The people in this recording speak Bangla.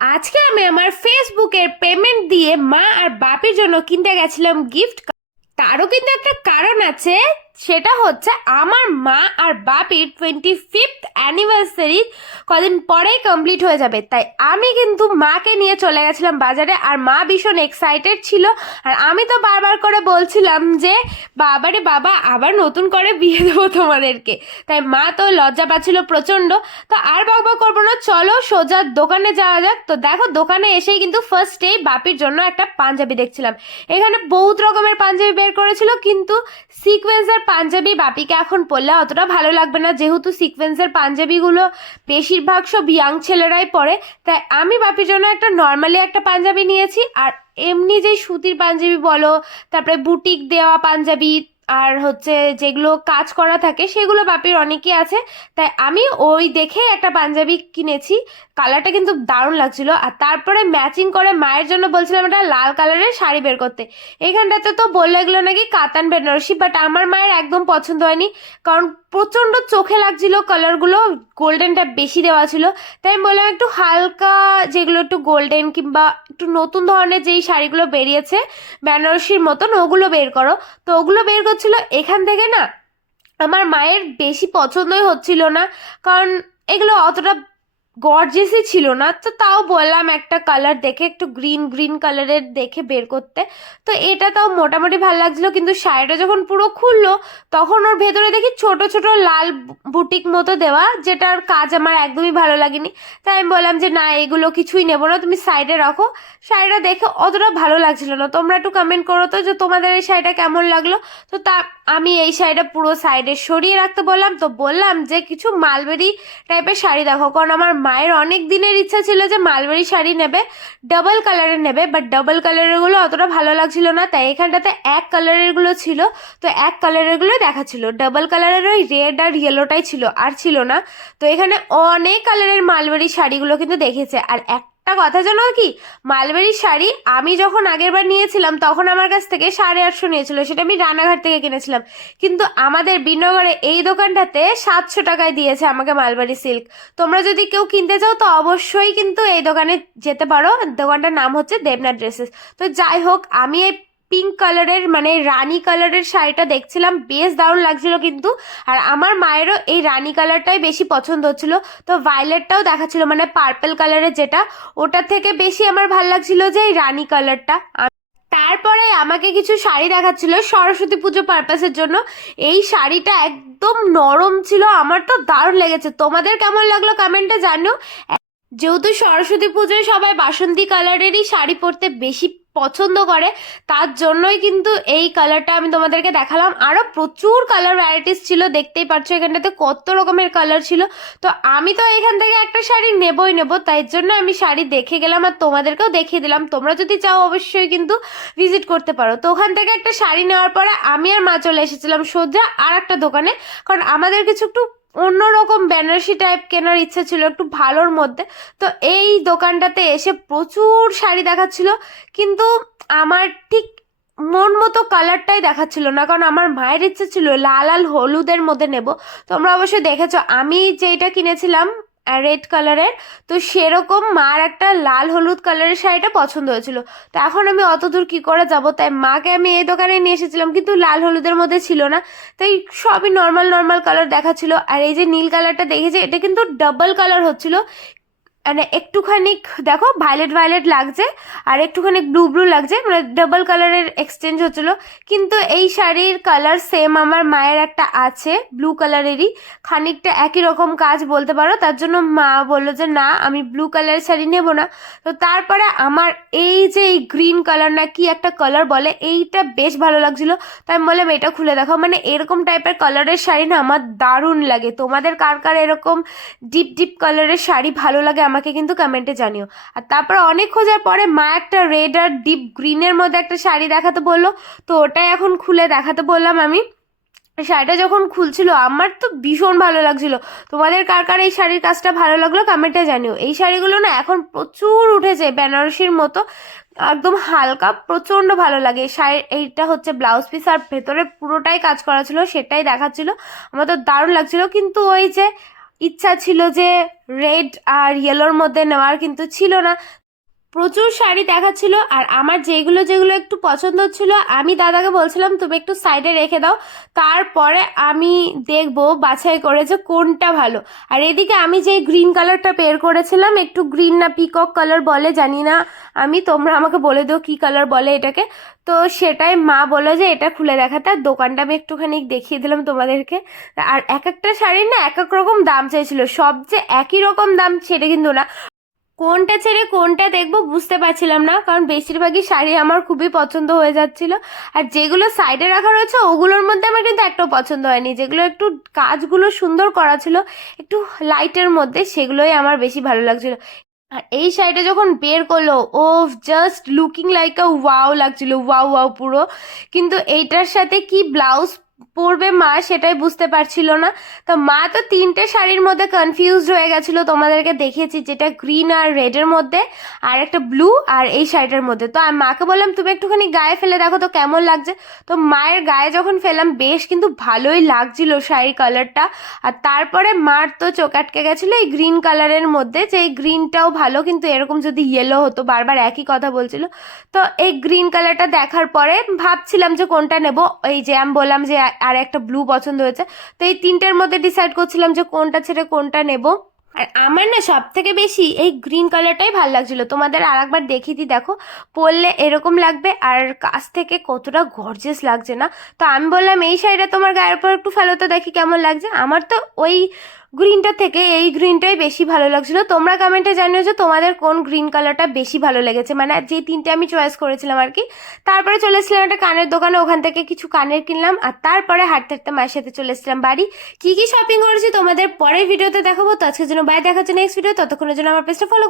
আজকে আমি আমার ফেসবুকের পেমেন্ট দিয়ে মা আর বাপের জন্য কিনতে গেছিলাম গিফট তারও কিন্তু একটা কারণ আছে। সেটা হচ্ছে আমার মা আর বাপির টোয়েন্টি ফিফথ অ্যানিভার্সারি কদিন পরেই কমপ্লিট হয়ে যাবে। তাই আমি কিন্তু মাকে নিয়ে চলে গেছিলাম বাজারে আর মা ভীষণ এক্সাইটেড ছিল। আর আমি তো বারবার করে বলছিলাম যে, বাবারে বাবা, আবার নতুন করে বিয়ে দেবো তোমাদেরকে। তাই মা তো লজ্জা পাচ্ছিল প্রচণ্ড। তো আর বাবা করব না, চলো সোজা দোকানে যাওয়া যাক। তো দেখো দোকানে এসেই কিন্তু ফার্স্টেই বাপির জন্য একটা পাঞ্জাবি দেখছিলাম। এখানে বহুত রকমের পাঞ্জাবি বের করেছিল, কিন্তু সিকোয়েন্সের পাঞ্জাবি বাপিকে এখন পরলে অতটা ভালো লাগবে না। যেহেতু সিকোয়েন্সের পাঞ্জাবিগুলো বেশিরভাগ সব ইয়াং ছেলেরাই পরে, তাই আমি বাপির জন্য একটা নর্মালি একটা পাঞ্জাবি নিয়েছি। আর এমনি যে সুতির পাঞ্জাবি বলো, তারপরে বুটিক দেওয়া পাঞ্জাবি আর হচ্ছে যেগুলো কাজ করা থাকে, সেগুলো বাপির অনেকই আছে। তাই আমি ওই দেখে একটা পাঞ্জাবি কিনেছি। কালারটা কিন্তু দারুণ লাগছিল। আর তারপরে ম্যাচিং করে মায়ের জন্য বলছিলাম একটা লাল কালারের শাড়ি বের করতে। এইখানটাতে তো বলল এগুলো নাকি কাতান বেনারসি বাট আমার মায়ের একদম পছন্দ হয়নি। কারণ প্রচণ্ড চোখে লাগছিল কালারগুলো গোল্ডেনটা বেশি দেওয়া ছিল। তাই আমি বললাম একটু হালকা যেগুলো একটু গোল্ডেন কিংবা একটু নতুন ধরনের যেই শাড়িগুলো বেরিয়েছে, বেনারসির মতন ওগুলো বের করো। তো ওগুলো বের করছিল এখান থেকে না, আমার মায়ের বেশি পছন্দই হচ্ছিল না। কারণ এগুলো অতটা গর্জেসই ছিল না, তো তাও বললাম একটা কালার দেখে, একটু গ্রিন গ্রিন কালারের দেখে বের করতে। তো এটা তাও মোটামুটি ভালো লাগছিল, কিন্তু শাড়িটা যখন পুরো খুললো, তখন ওর ভেতরে দেখি ছোট ছোট লাল বুটিক মতো দেওয়া যেটার কাজ আমার একদমই ভালো লাগেনি। তাই আমি বললাম যে, না, এগুলো কিছুই নেব না, তুমি সাইডে রাখো। শাড়িটা দেখে অতটা ভালো লাগছিল না। তোমরা একটু কমেন্ট করো তো যে তোমাদের এই শাড়িটা কেমন লাগল? তো তা আমি এই শাড়িটা পুরো সাইডে সরিয়ে রাখতে বললাম, তো বললাম যে কিছু মালবেরি টাইপের শাড়ি দেখো, কারণ আমার মায়ের অনেক দিনের ইচ্ছা ছিল যে মালবেরি শাড়ি নেবে ডাবল কালারের নেবে বাট ডাবল কালারেরগুলো অতটা ভালো লাগছিল না, তাই এখানটাতে এক কালারেরগুলো ছিল, তো এক কালারেরগুলো দেখাচ্ছিল। ডাবল কালারের ওই রেড আর ইয়েলোটাই ছিল, আর ছিল না। তো এখানে অনেক কালারের মালবেরি শাড়িগুলো কিন্তু দেখেছে, আর একটা কথা জানো কি মালবেরি শাড়ি আমি যখন আগের বার নিয়েছিলাম, তখন আমার কাছ থেকে সাড়ে আটশো নিয়েছিল, সেটা আমি রানাঘাট থেকে কিনেছিলাম। কিন্তু আমাদের বিনগরে এই দোকানটাতে সাতশো টাকায় দিয়েছে আমাকে মালবাড়ি সিল্ক। তোমরা যদি কেউ কিনতে চাও, তো অবশ্যই কিন্তু এই দোকানে যেতে পারো। দোকানটার নাম হচ্ছে দেবনাথ ড্রেসেস। তো যাই হোক, আমি এই পিঙ্ক কালারের মানে রানী কালারের শাড়িটা দেখছিলাম, বেশ দারুণ লাগছিল কিন্তু। আর আমার মায়েরও এই রানি কালারটাই বেশি পছন্দ হচ্ছিল। তো ভায়োলেটটাও দেখাচ্ছিল মানে পার্পল কালারের যেটা ওটার থেকে বেশি আমার ভালো লাগছিল যে এই রানি কালারটা তারপরে আমাকে কিছু শাড়ি দেখাচ্ছিল সরস্বতী পুজো পারপাসের জন্য। এই শাড়িটা একদম নরম ছিল, আমার তো দারুণ লেগেছে। তোমাদের কেমন লাগল কমেন্টে জানো যেহেতু সরস্বতী পুজোয় সবাই বাসন্তী কালারেরই শাড়ি পরতে বেশি পছন্দ করে, তার জন্যই কিন্তু এই কালারটা আমি তোমাদেরকে দেখালাম। আরও প্রচুর কালার ভ্যারাইটিস ছিল, দেখতেই পাচ্ছ এখানটাতে কত রকমের কালার ছিল। তো আমি তো এখান থেকে একটা শাড়ি নেবই নেব, তাই জন্য আমি শাড়ি দেখে গেলাম আর তোমাদেরকেও দেখিয়ে দিলাম। তোমরা যদি চাও অবশ্যই কিন্তু ভিজিট করতে পারো। তো ওখান থেকে একটা শাড়ি নেওয়ার পরে আমি আর মা চলে এসেছিলাম সোজা আর একটা দোকানে। কারণ আমাদের কিছু একটু অন্যরকম বেনারসি টাইপ কেনার ইচ্ছা ছিল একটু ভালোর মধ্যে। তো এই দোকানটাতে এসে প্রচুর শাড়ি দেখাচ্ছিল, কিন্তু আমার ঠিক মন মতো কালারটাই দেখাচ্ছিল না, কারণ আমার মায়ের ইচ্ছে ছিল লাল লাল হলুদের মধ্যে নেব। তোমরা অবশ্যই দেখেছ, আমি যেটা কিনেছিলাম রেড কালারের তো সেরকম মার একটা লাল হলুদ কালারের শাড়িটা পছন্দ হয়েছিল। তো এখন আমি অত দূর কী করে যাব? তাই মাকে আমি এই দোকানে নিয়ে এসেছিলাম, কিন্তু লাল হলুদের মধ্যে ছিল না। তাই সবই নর্মাল নর্মাল কালার দেখাচ্ছিল। আর এই যে নীল কালারটা দেখেছি, এটা কিন্তু ডাবল কালার হচ্ছিল। মানে একটুখানি দেখো ভায়োলেট ভায়োলেট লাগছে আর একটুখানি ব্লু ব্লু লাগছে মানে ডাবল কালারের এক্সচেঞ্জ হচ্ছিল। কিন্তু এই শাড়ির কালার সেম আমার মায়ের একটা আছে ব্লু কালারেরই খানিকটা একই রকম কাজ বলতে পারো, তার জন্য মা বলল যে, না, আমি ব্লু কালারের শাড়ি নেব না। তো তারপরে আমার এই যে এই গ্রিন কালার না কি একটা কালার বলে, এইটা বেশ ভালো লাগছিল। তাই আমি বললাম, এটা খুলে দেখো মানে এরকম টাইপের কালারের শাড়ি না আমার দারুণ লাগে। তোমাদের কার কার এরকম ডিপ ডিপ কালারের শাড়ি ভালো লাগে আমাকে কিন্তু কমেন্টে জানিও। আর তারপর অনেক খোঁজার পরে মা একটা রেড আর ডিপ গ্রিনের মধ্যে একটা শাড়ি দেখাতে বলল। তো ওটাই এখন খুলে দেখাতে বললাম আমি। শাড়িটা যখন খুলছিল, আমার তো ভীষণ ভালো লাগছিল। তোমাদের কার কার এই শাড়ির কাজটা ভালো লাগল কমেন্টে জানিও। এই শাড়িগুলো না এখন প্রচুর উঠেছে বেনারসির মতো। একদম হালকা, প্রচণ্ড ভালো লাগে। শাড়ি, এইটা হচ্ছে ব্লাউজ পিস আর ভেতরে পুরোটাই কাজ করা ছিল, সেটাই দেখাচ্ছিল। আমার তো দারুণ লাগছিল। কিন্তু ওই যে ইচ্ছা ছিল যে রেড আর ইয়েলোর মধ্যে নেওয়ার কিন্তু ছিল না। প্রচুর শাড়ি দেখাচ্ছিল আর আমার যেগুলো যেগুলো একটু পছন্দ ছিল, আমি দাদাকে বলছিলাম, তুমি একটু সাইডে রেখে দাও, তারপরে আমি দেখব বাছাই করে যে কোনটা ভালো। আর এদিকে আমি যে গ্রিন কালারটা বের করেছিলাম, একটু গ্রিন না পিকক কালার বলে, জানি না আমি, তোমরা আমাকে বলে দিও কি কালার বলে এটাকে। তো সেটাই মা বলে যে, এটা খুলে দেখাতে আর দোকানটা আমি একটুখানি দেখিয়ে দিলাম তোমাদেরকে। আর এক একটা শাড়ির না এক এক রকম দাম চাইছিল, সব যে একই রকম দাম সেটা কিন্তু না। কোনটা ছেড়ে কোনটা দেখব বুঝতে পারছিলাম না, কারণ বেশিরভাগই শাড়ি আমার খুবই পছন্দ হয়ে যাচ্ছিল। আর যেগুলো সাইডে রাখা রয়েছে, ওগুলোর মধ্যে আমার কিন্তু একটাও পছন্দ হয়নি। যেগুলো একটু কাজগুলো সুন্দর করা ছিল, একটু লাইটের মধ্যে, সেগুলোই আমার বেশি ভালো লাগছিল। আর এই শাড়িটা যখন বের করল ও just looking like a wow লাগছিল ওয়াও ওয়াও পুরো। কিন্তু এইটার সাথে কি ব্লাউজ পরবে মা সেটাই বুঝতে পারছিল না। তো মা তো তিনটে শাড়ির মধ্যে কনফিউজড হয়ে গেছিল। তোমাদেরকে দেখিয়েছি যেটা গ্রিন আর রেডের মধ্যে, আর একটা ব্লু আর এই শাড়িটার মধ্যে। তো আমি মাকে বললাম, তুমি একটুখানি গায়ে ফেলে দেখো তো কেমন লাগছে? তো মায়ের গায়ে যখন ফেলাম বেশ কিন্তু ভালোই লাগছিল শাড়ির কালারটা আর তারপরে মার তো চোখ আটকে গেছিল এই গ্রিন কালারের মধ্যে, যে এই গ্রিনটাও ভালো, কিন্তু এরকম যদি ইয়েলো হতো, বারবার একই কথা বলছিল। তো এই গ্রিন কালারটা দেখার পরে ভাবছিলাম যে কোনটা নেব? এই যে আমি বললাম যে আর একটা ব্লু পছন্দ হয়েছে। তো এই তিনটের মধ্যে ডিসাইড করছিলাম যে কোনটা ছেড়ে কোনটা নেব। আর আমার না সব থেকে বেশি এই গ্রিন কালারটাই ভালো লাগছিল। তোমাদের আর একবার দেখিয়ে দিই, দেখো, পরলে এরকম লাগবে আর কাছ থেকে কতটা গর্জেস লাগছে না। তো আমি বললাম, এই শাড়িটা তোমার গায়ের উপর একটু ফেলো তো দেখি কেমন লাগছে। আমার তো ওই গ্রিনটা থেকে এই গ্রিনটাই বেশি ভালো লাগছিল। তোমরা কমেন্টে জানিও যে তোমাদের কোন গ্রিন কালারটা বেশি ভালো লেগেছে। মানে যে তিনটে আমি চয়েস করেছিলাম আর কি। তারপরে চলে এসেছিলাম একটা কানের দোকানে, ওখান থেকে কিছু কানের কিনলাম। আর তারপরে হাঁটতে হাঁটতে মায়ের সাথে চলে এসেছিলাম বাড়ি। কি কি শপিং করেছি তোমাদের পরের ভিডিওতে দেখাবো। তো আজকের জন্য বাই দেখাচ্ছে নেক্সট ভিডিও ততক্ষণের জন্য আমার পেজটা ফলো